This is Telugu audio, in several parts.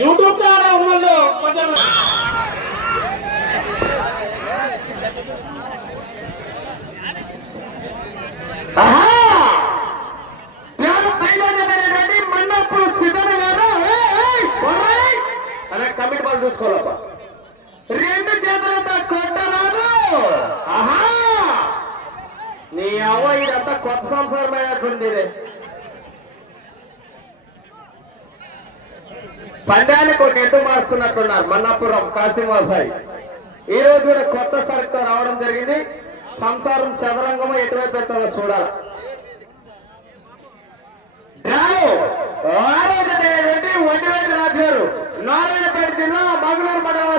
యూట్యూబ్ ద్వారా ఉన్నది కొంచెం మన్నప్పుడు సిద్ధన గారు అనే కమిటీ వాళ్ళు చూసుకోవాలబ్బా. రెండు చేతులతో కొట్టరాదు. ఆహా నీ అవ్వ ఇదంతా కొత్త సంసారం అయినట్టుంది. పందానికి ఒక ఎద్దు మార్చున్నట్టున్నారు మన్నాపురం కాసిమాబాయ్. ఈ రోజు కూడా కొత్త సరుకుతో రావడం జరిగింది. సంసారం చదరంగమో ఎటువైపు పెడతామో చూడాలి. ఒంటివేటి రాజు గారు నారాయణపేట జిల్లా మంగళూరు మండలం.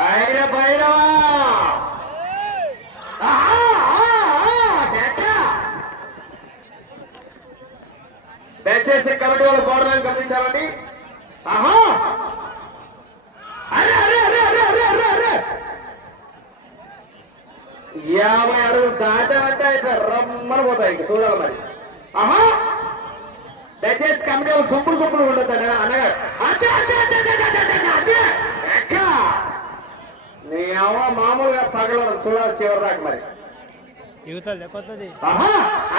ఆయన భైరవా దయచేసి కమిటీ వాళ్ళు గౌరవాన్ని గమనించాలండి. ఆహా అరే అరే అరే అరే అరే అరే అరే 50 అడుగులు దాటామంటే అయితే రమ్మని పోతాయి. ఇంక చూడాలి మరి. ఆహా దయచేసి కమిటీ వాళ్ళు గుంపులు గుంపులు ఉండొద్దండి అనగా నీ అవ్వ మామూలుగా తగలడం చూడాలి చివరి దాకా మరి. యువతలు కొత్తది. ఆహా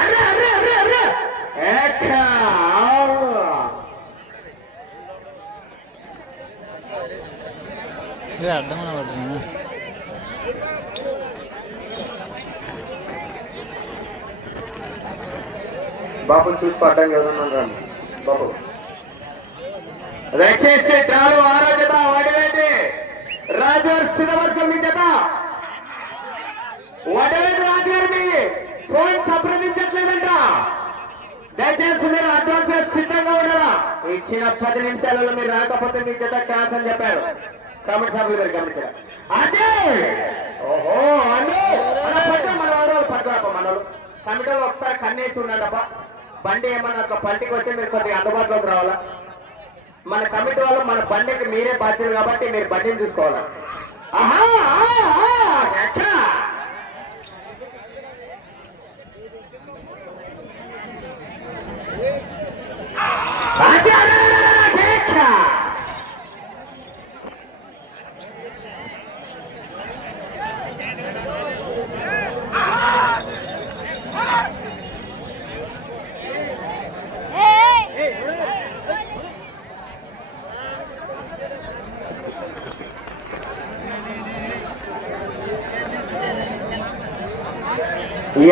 అరే అరే అరే అరే అర్థమన పడుతున్నా. బాబుని చూసి పడ్డాం ఎవరన్నాను రండి బాబు. దయచేసి డ్రాలు ఆరోగ్యత వడవేంటి రాజుగారు సిద్ధవర్గం మీ చేత వడవేంటి రాజుగారు మీ ఫోన్ సంప్రదించట్లేదంట. దయచేసి మీరు అడ్వాన్స్ సిద్ధంగా ఉండరా. ఇచ్చిన 10 నిమిషాలలో మీరు రాకపోతే మీ చేత క్లాస్ అని చెప్పారు కమిటీ సభ్యులు గారు గమనించారు. అదే ఓహో అన్నీ మన వాళ్ళు పట్టుకోక మనోళ్ళు కమిటీలో ఒకసారి కన్నేసి ఉన్నాడబ్బా. బండి ఏమన్నా ఒక పంటికి వస్తే మీరు కొద్దిగా అందుబాటులోకి రావాలా. మన కమిటీ వాళ్ళు మన బండికి మీరే బాధ్యులు కాబట్టి మీరు బండిని చూసుకోవాలా. ఆహా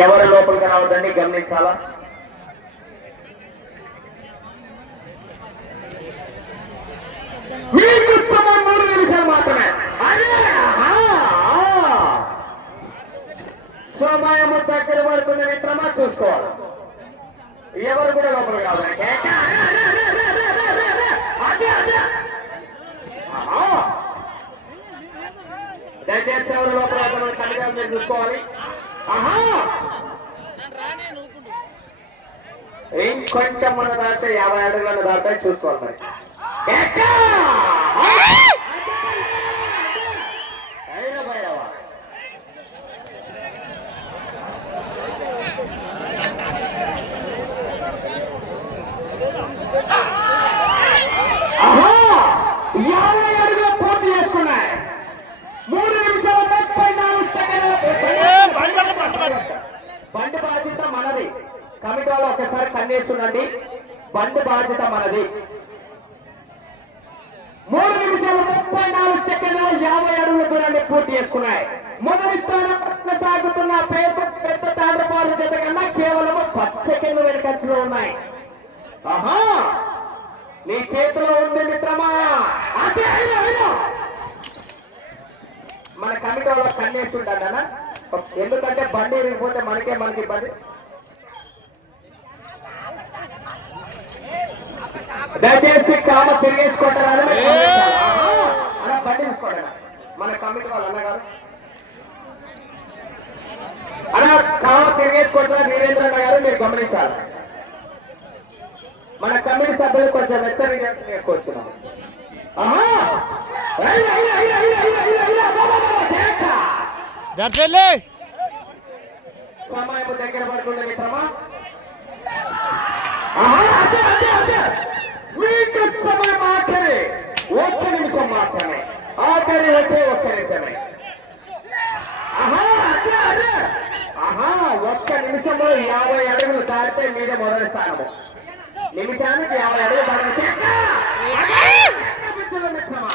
ఎవరు లోపలికి రావద్దండి గమనించాలా. మీకు 3 నిమిషాలు మాత్రమే. అదే సమయము దగ్గర పడుతున్న మిత్రమా చూసుకోవాలి. ఎవరు కూడా లోపలికి రావద్దండి. దయచేసి ఎవరు లోపల కలిగా మీరు చూసుకోవాలి. ఆహా ఇంకొంచెం మన దాటే 50 అడుగులను దాటే చూసుకోవాలి మరి. ఆహా 50 అడుగులు పూర్తి చేసుకున్నాయి. 3 నిమిషాల 34 సెకండ్ల బండి బాధ్యత మనది. కమిటీ వాళ్ళు ఒకసారి కన్నేస్తుండండి. బండి బాధ్యత మనది. 3 నిమిషాల 34 సెకండ్ల 50 అడుగుల దూరాన్ని పూర్తి చేసుకున్నాయి. మొదటి స్థానం సాగుతున్న పెద్ద తాండ్రపాలు జత కన్నా కేవలం 10 సెకండ్లు వెనకంచులో ఉన్నాయి. ఆహా నీ చేతిలో ఉంది మిత్రమా. మన కమిటీ వాళ్ళ కన్నేస్తుంటాడనా. ఎందుకంటే బండి ఇరిగిపోతే మనకి బండి. దయచేసి కామ తిరిగేసుకుంటారా అలా బండి తీసుకోండి. మన కమిటీ వాళ్ళు అన్నగారు అలా కామ తిరిగేసుకుంటారా వీరేంద్ర గారు మీరు గమనించాలి. మన కమిటీ సభ్యులు కొంచెం హెచ్చరిక కూర్చున్నాం. సమయం దగ్గర పడుతుంది మిత్రమా. మీకు సమయం ఆఖరి 1 నిమిషం మాత్రమే. ఆఖరి వచ్చే 1 నిమిషమే. 1 నిమిషంలో 50 అడుగులు దాటితే మీదే మొదటి స్థానము. నిమిషానికి 50 అడుగులు దాటితే మిత్రమా.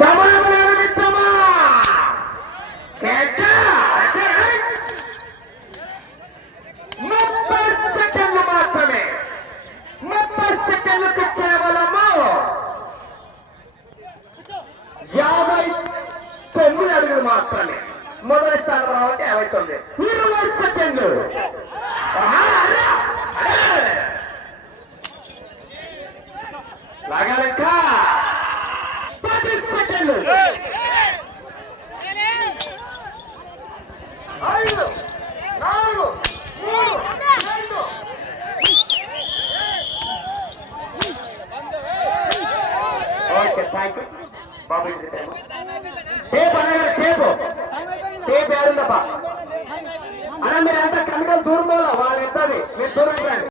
సమయం లేదు మిత్రమా. 30 సెకండ్లు మాత్రమే. 30 సెకండ్లకు కేవలము 59 అడుగులు మాత్రమే. మొదటి స్థానం రావాలంటే 59. 20 సెకండ్లు. లాగాలక 10 సెకండ్లు. 5 4 3 2. Okay thank you Babu. Tape అనగా టేప్ ఏడుందప్ప అన్న. మీరు అంతా కమిటలు దూరం వాళ్ళు ఎత్తది. మీరు దూరం